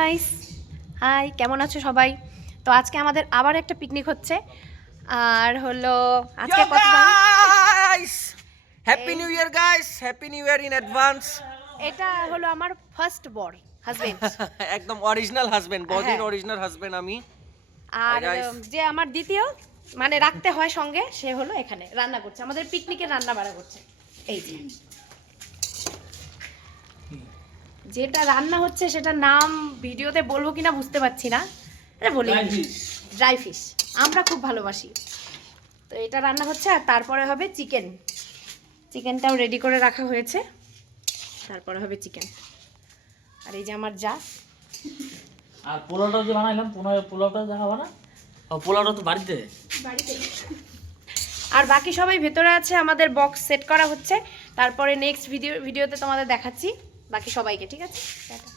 Guys, high, কেমন আছো সবাই? তো আজকে আমাদের আবার একটা পিকনিক হচ্ছে। আর হলো আজকে Yo কত guys! Happy এই New Year guys! Happy New Year in advance! এটা হলো আমার ফার্স্ট বর হাজবেন্ড। একদম অরিজিনাল হাজবেন্ড, বডির হ্যাঁ, অরিজিনাল হাজবেন্ড আমি। হাই আর গাইস। যে আমার দ্বিতীয় মানে রাখতে হয় সঙ্গে, সে হলো এখানে রান্না করছে, আমাদের পিকনিকের রান্না বাড়া করছে। এই যে যেটা রান্না হচ্ছে সেটার নাম ভিডিওতে বলবো কিনা বুঝতে পারছি না, বলি ড্রাই ফিশ। আমরা খুব ভালোবাসি। তো এটা রান্না হচ্ছে আর তারপরে হবে চিকেন। চিকেনটাও রেডি করে রাখা হয়েছে, তারপরে হবে চিকেন। আর এই যে আমার যা, আর পোলাওটা যে বানাইলাম পোলাওটা দেখাবো না? ও পোলাওটা তো বাড়িতে বাড়িতে। আর বাকি সবাই ভেতরে আছে, আমাদের বক্স সেট করা হচ্ছে। তারপরে নেক্সট ভিডিওতে তোমাদের দেখাচ্ছি বাকি সবাইকে। ঠিক আছে, টাটা।